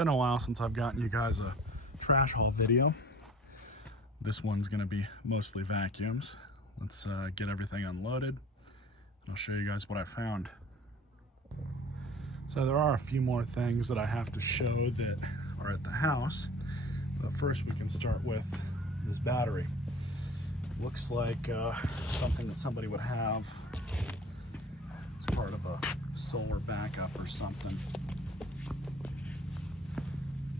been a while since I've gotten you guys a trash haul video. This one's gonna be mostly vacuums. Let's get everything unloaded. I'll show you guys what I found. So there are a few more things that I have to show that are at the house, but first we can start with this battery. Looks like something that somebody would have as part of a solar backup or something.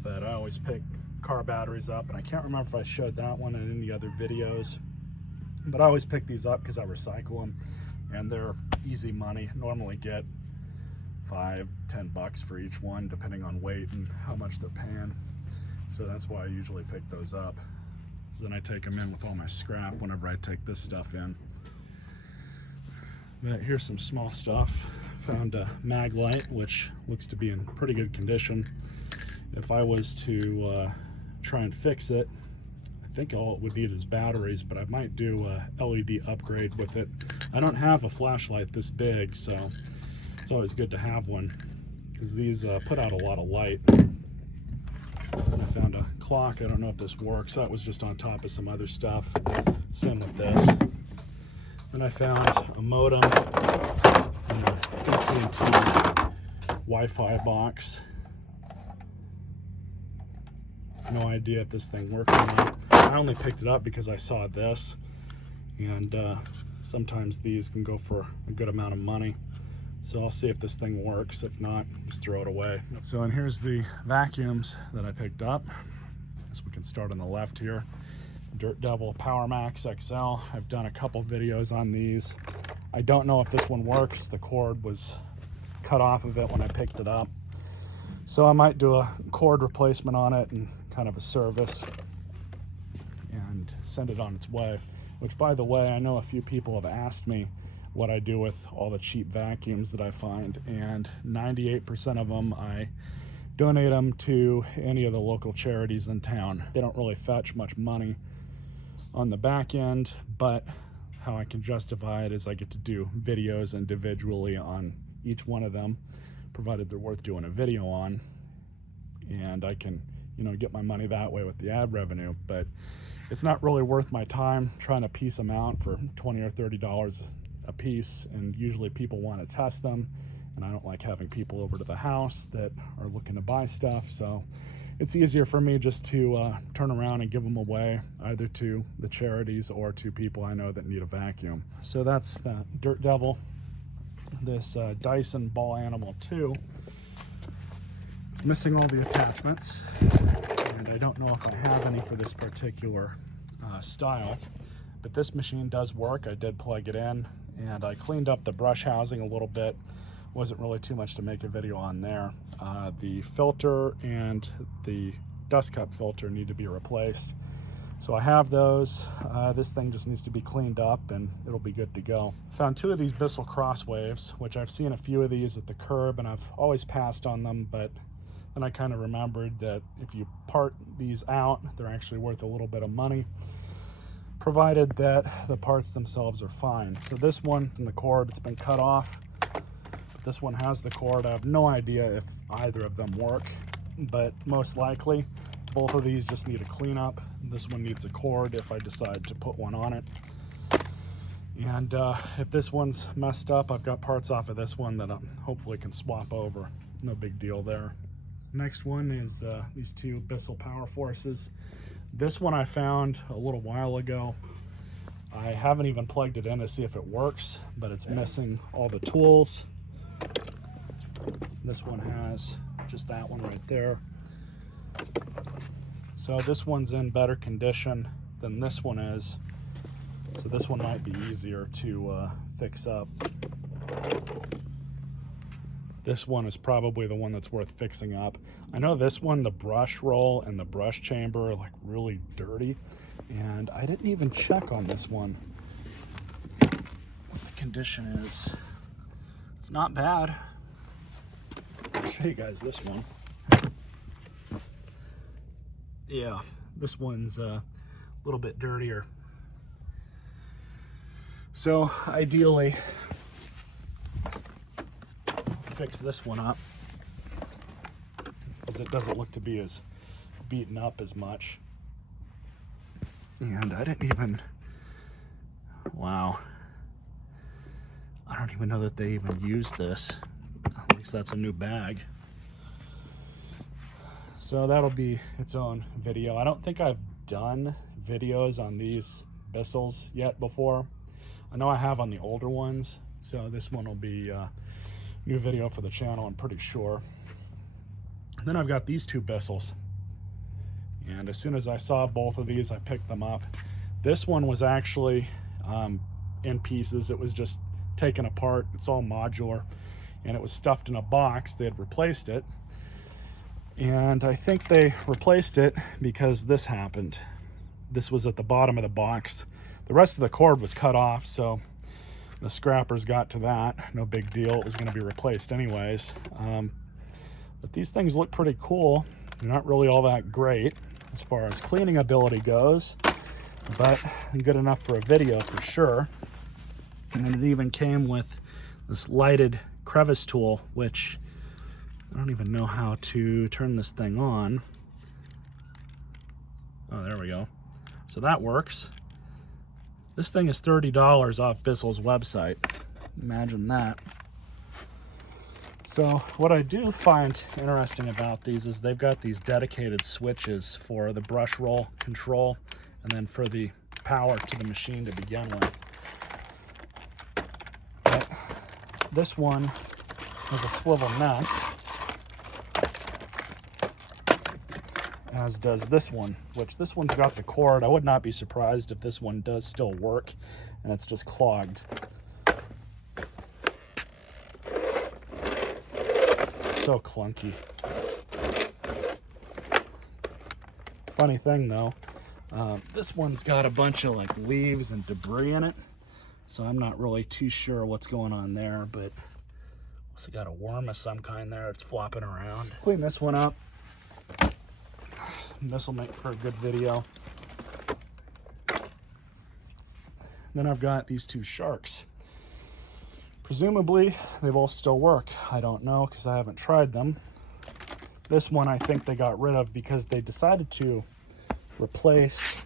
But I always pick car batteries up, and I can't remember if I showed that one in any other videos, but I always pick these up because I recycle them, and they're easy money. Normally get $5–10 bucks for each one, depending on weight and how much they're paying. So that's why I usually pick those up. So then I take them in with all my scrap whenever I take this stuff in. But here's some small stuff. Found a mag light, which looks to be in pretty good condition. If I was to try and fix it, I think all it would need is batteries, but I might do a LED upgrade with it. I don't have a flashlight this big, so it's always good to have one, because these put out a lot of light. And I found a clock. I don't know if this works. That was just on top of some other stuff. Same with this. Then I found a modem and a AT&T Wi-Fi box. No idea if this thing works or not. I only picked it up because I saw this, and sometimes these can go for a good amount of money. So I'll see if this thing works. If not, just throw it away. So, and here's the vacuums that I picked up. So we can start on the left here. Dirt Devil Power Max XL. I've done a couple videos on these. I don't know if this one works. The cord was cut off of it when I picked it up. So I might do a cord replacement on it and kind of a service and send it on its way. Which, by the way, I know a few people have asked me what I do with all the cheap vacuums that I find, and 98% of them I donate them to any of the local charities in town. They don't really fetch much money on the back end, but how I can justify it is I get to do videos individually on each one of them, provided they're worth doing a video on, and I can, you know, get my money that way with the ad revenue. But it's not really worth my time trying to piece them out for $20 or $30 a piece, and usually people want to test them, and I don't like having people over to the house that are looking to buy stuff. So it's easier for me just to turn around and give them away, either to the charities or to people I know that need a vacuum. So that's the Dirt Devil. This Dyson Ball Animal 2. It's missing all the attachments, and I don't know if I have any for this particular style, but this machine does work. I did plug it in, and I cleaned up the brush housing a little bit. Wasn't really too much to make a video on there. The filter and the dust cup filter need to be replaced. So I have those. This thing just needs to be cleaned up and it'll be good to go. Found two of these Bissell Crosswaves, which I've seen a few of these at the curb, and I've always passed on them, but then I kind of remembered that if you part these out, they're actually worth a little bit of money, provided that the parts themselves are fine. So this one, in the cord, it's been cut off. This one has the cord. I have no idea if either of them work, but most likely both of these just need a cleanup. This one needs a cord if I decide to put one on it. And if this one's messed up, I've got parts off of this one that I hopefully can swap over. No big deal there. Next one is these two Bissell Power Forces. This one I found a little while ago. I haven't even plugged it in to see if it works, but it's missing all the tools. This one has just that one right there. So this one's in better condition than this one is. So this one might be easier to fix up. This one is probably the one that's worth fixing up. I know this one, the brush roll and the brush chamber are like really dirty, and I didn't even check on this one what the condition is. It's not bad. I'll show you guys this one. Yeah, this one's a little bit dirtier. So ideally, fix this one up. because it doesn't look to be as beaten up as much. And I didn't even, wow. I don't even know that they even use this. At least that's a new bag. So that'll be its own video. I don't think I've done videos on these Bissells yet before. I know I have on the older ones, so this one will be a new video for the channel, I'm pretty sure. And then I've got these two Bissells. And as soon as I saw both of these, I picked them up. This one was actually in pieces. It was just taken apart. It's all modular. And it was stuffed in a box. They had replaced it. And I think they replaced it because this happened. This was at the bottom of the box. The rest of the cord was cut off, so the scrappers got to that. No big deal. It was going to be replaced anyways. But these things look pretty cool. They're not really all that great as far as cleaning ability goes, but good enough for a video for sure. And then it even came with this lighted crevice tool, which I don't even know how to turn this thing on. Oh, there we go. So that works. This thing is $30 off Bissell's website. Imagine that. So what I do find interesting about these is they've got these dedicated switches for the brush roll control and then for the power to the machine to begin with. But this one has a swivel neck, as does this one, which this one's got the cord. I would not be surprised if this one does still work and it's just clogged. So clunky. Funny thing though, this one's got a bunch of like leaves and debris in it, so I'm not really too sure what's going on there, but also got a worm of some kind there. It's flopping around. Clean this one up. This will make for a good video. Then I've got these two sharks. Presumably they both still work. I don't know because I haven't tried them. This one I think they got rid of because they decided to replace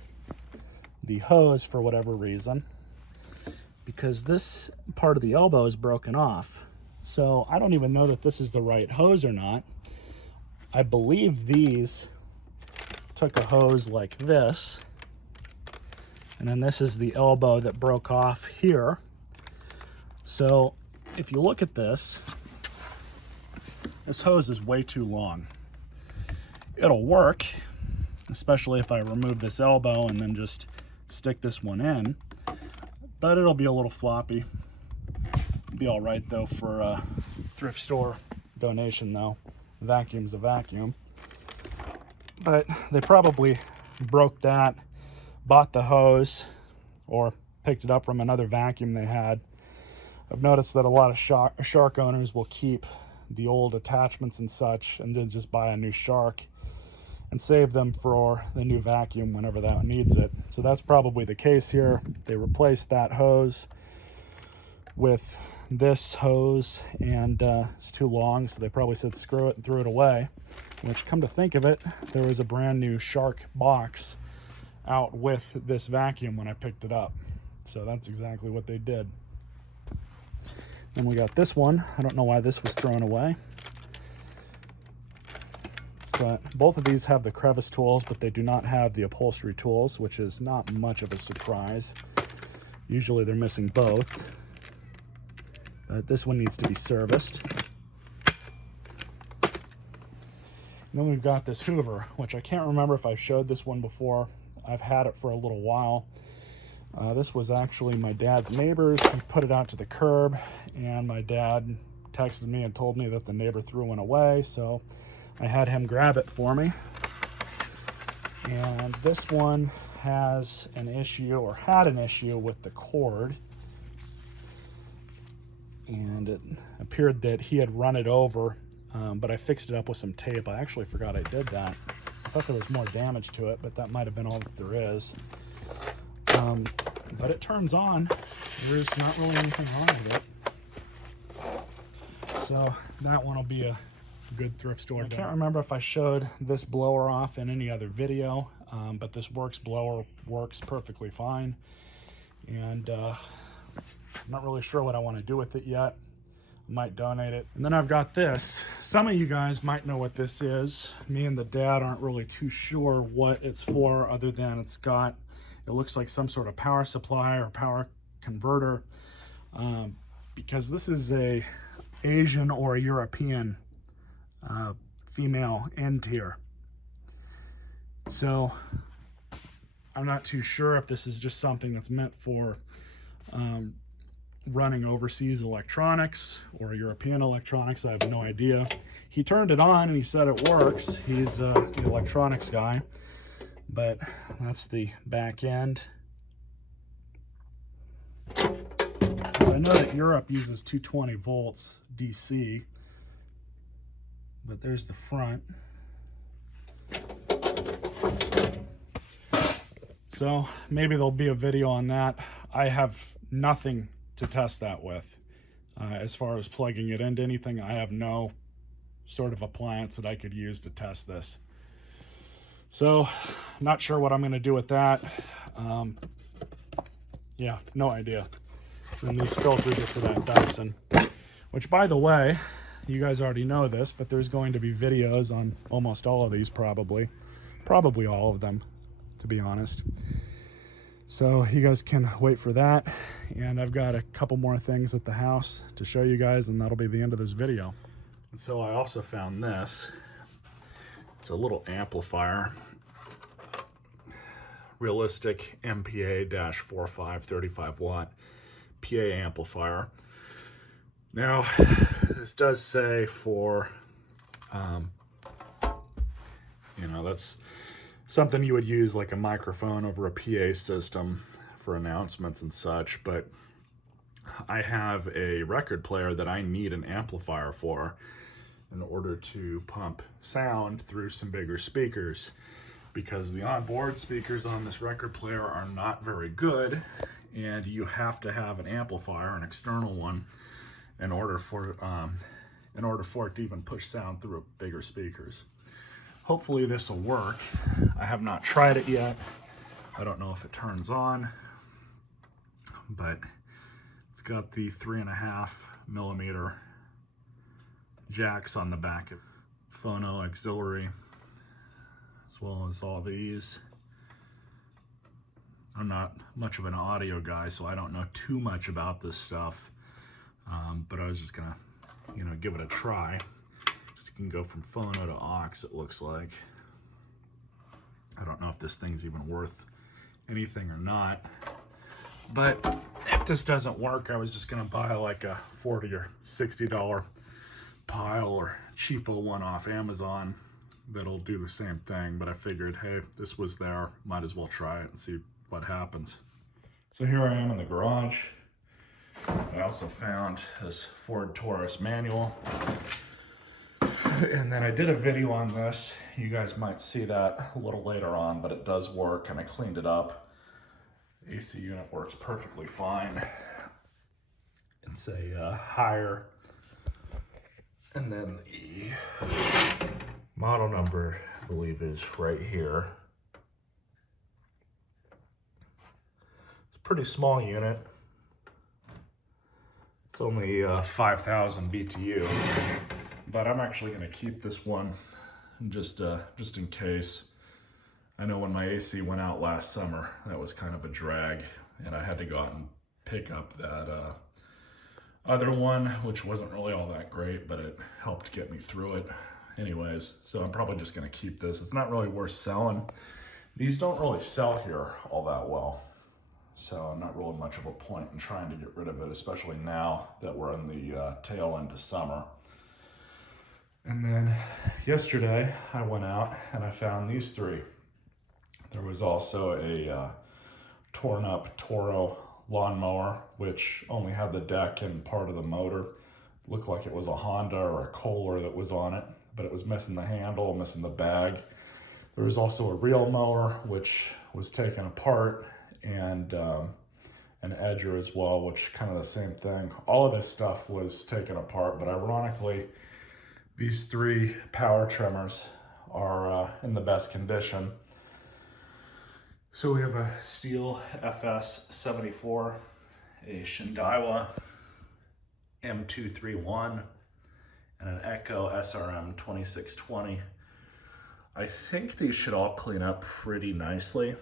the hose for whatever reason, because this part of the elbow is broken off. So I don't even know that this is the right hose or not. I believe these took a hose like this, and then this is the elbow that broke off here. So if you look at this hose is way too long. It'll work, especially if I remove this elbow and then just stick this one in, but it'll be a little floppy. Be all right though for a thrift store donation though. Vacuum's a vacuum. But they probably broke that, bought the hose, or picked it up from another vacuum they had. I've noticed that a lot of shark owners will keep the old attachments and such and then just buy a new shark and save them for the new vacuum whenever that needs it. So that's probably the case here. They replaced that hose with this hose, and it's too long, so they probably said screw it and threw it away. Which, come to think of it, there was a brand new shark box out with this vacuum when I picked it up. So that's exactly what they did. Then we got this one. I don't know why this was thrown away. Both of these have the crevice tools, but they do not have the upholstery tools, which is not much of a surprise. Usually they're missing both. But this one needs to be serviced. And then we've got this Hoover, which I can't remember if I showed this one before. I've had it for a little while. This was actually my dad's neighbor's. He put it out to the curb, and my dad texted me and told me that the neighbor threw one away, so I had him grab it for me. And this one has an issue, or had an issue, with the cord. And it appeared that he had run it over, but I fixed it up with some tape. I actually forgot I did that. I thought there was more damage to it, but that might have been all that there is. But it turns on. There's not really anything wrong with it. So that one will be a good thrift store. I can't remember if I showed this blower off in any other video, but this blower works perfectly fine. And I'm not really sure what I want to do with it yet. I might donate it. And then I've got this. Some of you guys might know what this is. Me and the dad aren't really too sure what it's for, other than it looks like some sort of power supply or power converter, because this is a Asian or a European female end tier. So I'm not too sure if this is just something that's meant for running overseas electronics or European electronics. I have no idea. He turned it on and he said it works. He's the electronics guy. But that's the back end. So I know that Europe uses 220 volts DC, but there's the front. So maybe there'll be a video on that. I have nothing to test that with. As far as plugging it into anything, I have no sort of appliance that I could use to test this. So, not sure what I'm going to do with that. Yeah, no idea. And these filters are for that Dyson. Which, by the way, you guys already know this, but there's going to be videos on almost all of these probably. Probably all of them, to be honest. So you guys can wait for that. And I've got a couple more things at the house to show you guys, and that'll be the end of this video. And so I also found this. It's a little amplifier. Realistic MPA-45 35 watt PA amplifier. Now, this does say for, that's something you would use like a microphone over a PA system for announcements and such, but I have a record player that I need an amplifier for in order to pump sound through some bigger speakers, because the onboard speakers on this record player are not very good, and you have to have an amplifier, an external one, in order for it to even push sound through bigger speakers. Hopefully this will work. I have not tried it yet. I don't know if it turns on, but it's got the 3.5mm jacks on the back of phono auxiliary, as well as all these. I'm not much of an audio guy, so I don't know too much about this stuff, but I was just gonna, give it a try. Just can go from phono to aux, it looks like. I don't know if this thing's even worth anything or not, but if this doesn't work, I was just gonna buy like a $40 or $60 pile or cheapo one off Amazon that'll do the same thing, but I figured, hey, this was there, might as well try it and see what happens. So here I am in the garage. I also found this Ford Taurus manual, and then I did a video on this. You guys might see that a little later on, but it does work, and I cleaned it up. The AC unit works perfectly fine. It's a higher, and then the model number, I believe, is right here. It's a pretty small unit. It's only 5,000 BTU, but I'm actually going to keep this one just in case. I know when my AC went out last summer, that was kind of a drag, and I had to go out and pick up that other one, which wasn't really all that great, but it helped get me through it anyways. So I'm probably just going to keep this. It's not really worth selling. These don't really sell here all that well, so I'm not really much of a point in trying to get rid of it, especially now that we're in the tail end of summer. And then yesterday I went out and I found these three. There was also a torn up Toro lawnmower, which only had the deck and part of the motor. It looked like it was a Honda or a Kohler that was on it, but it was missing the handle, missing the bag. There was also a reel mower, which was taken apart, and an edger as well, which kind of the same thing. All of this stuff was taken apart, but ironically, These three power trimmers are in the best condition. So we have a Steel FS74, a Shindaiwa M231, and an Echo SRM 2620. I think these should all clean up pretty nicely.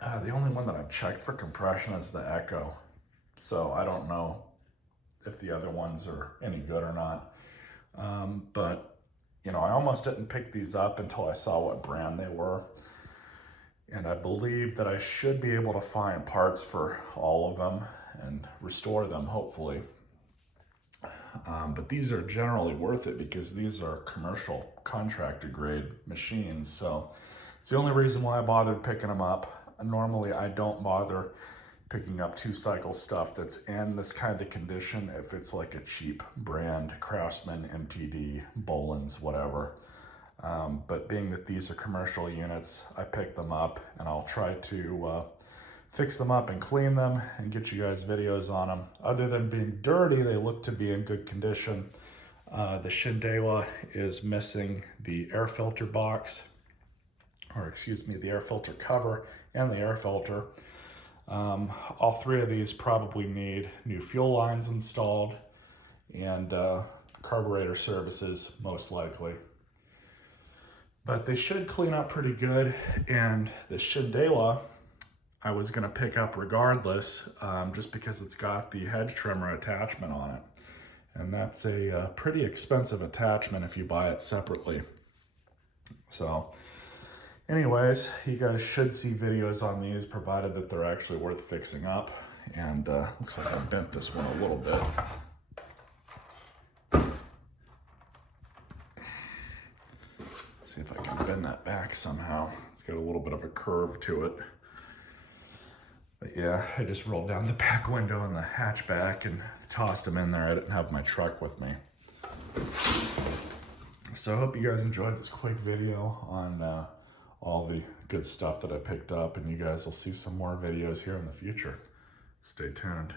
The only one that I've checked for compression is the Echo. So I don't know if the other ones are any good or not. But you know, I almost didn't pick these up until I saw what brand they were. And I believe that I should be able to find parts for all of them and restore them, hopefully. But these are generally worth it because these are commercial contractor grade machines. So it's the only reason why I bothered picking them up. Normally I don't bother picking up 2-cycle stuff that's in this kind of condition if it's like a cheap brand, Craftsman, MTD, Boland's, whatever. But being that these are commercial units, I picked them up and I'll try to fix them up and clean them and get you guys videos on them. Other than being dirty, they look to be in good condition. The Shindaiwa is missing the air filter box, or excuse me, the air filter cover and the air filter. All three of these probably need new fuel lines installed and carburetor services, most likely. But they should clean up pretty good. And the Shindaiwa I was gonna pick up regardless, just because it's got the hedge trimmer attachment on it. And that's a pretty expensive attachment if you buy it separately. So anyways, you guys should see videos on these, provided that they're actually worth fixing up. And looks like I bent this one a little bit. See if I can bend that back somehow. It's got a little bit of a curve to it. But yeah, I just rolled down the back window in the hatchback and tossed them in there. I didn't have my truck with me. So I hope you guys enjoyed this quick video on all the good stuff that I picked up, and you guys will see some more videos here in the future. Stay tuned.